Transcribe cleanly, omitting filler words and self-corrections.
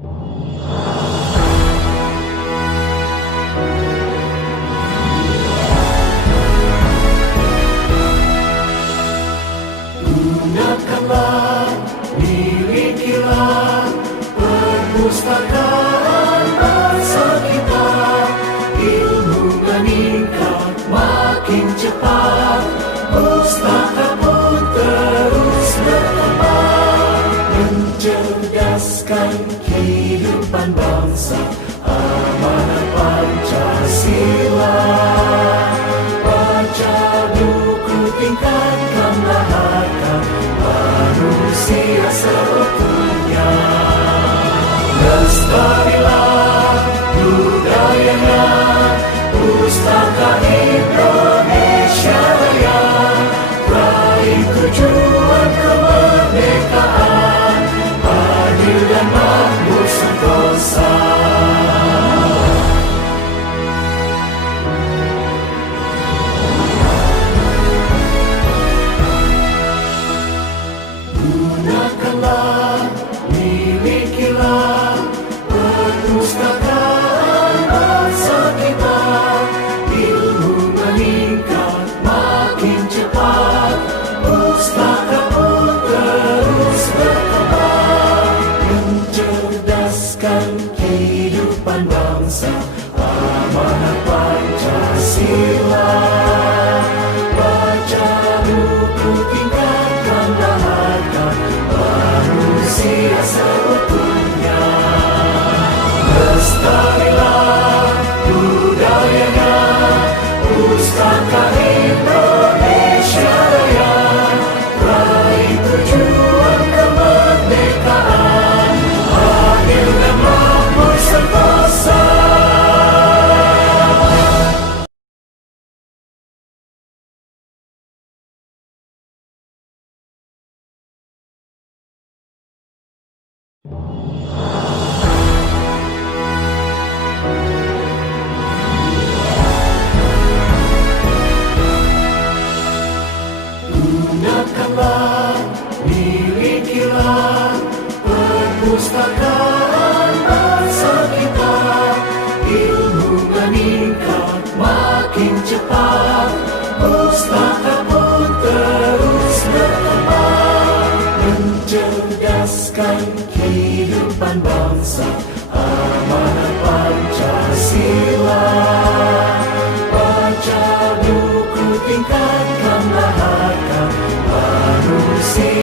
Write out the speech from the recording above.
Gunakanlah, milikilah perpustakaan bangsa kita. Ilmu meningkat makin cepat, pustaka pun terus berkembang, mencerdaskan kehidupan bangsa, amanat Pancasila. Baca buku, tingkatkanlah harta manusia seutuhnya. Lestarilah budayanya, Pustaka Indonesia Raya. Raih tujuan kemerdekaan, adil dan makmur sentosa. Gunakanlah, milikilah perpustakaan bangsa kita. Ilmu meningkat makin cepat, pustaka pun terus berkembang, mencerdaskan kehidupan bangsa, amanat Pancasila. Baca buku, tingkatkanlah harta manusia seutuhnya. Lestarilah budayanya, Pustaka Indonesia Raya. Raih tujuan kemerdekaan, adil dan makmur sentosa. Gunakanlah, milikilah perpustakaan bangsa kita. Ilmu meningkat makin cepat, pustaka pun terus berkembang, mencerdaskan kehidupan bangsa, amanat Pancasila. Baca buku, tingkatkanlah harta manusia.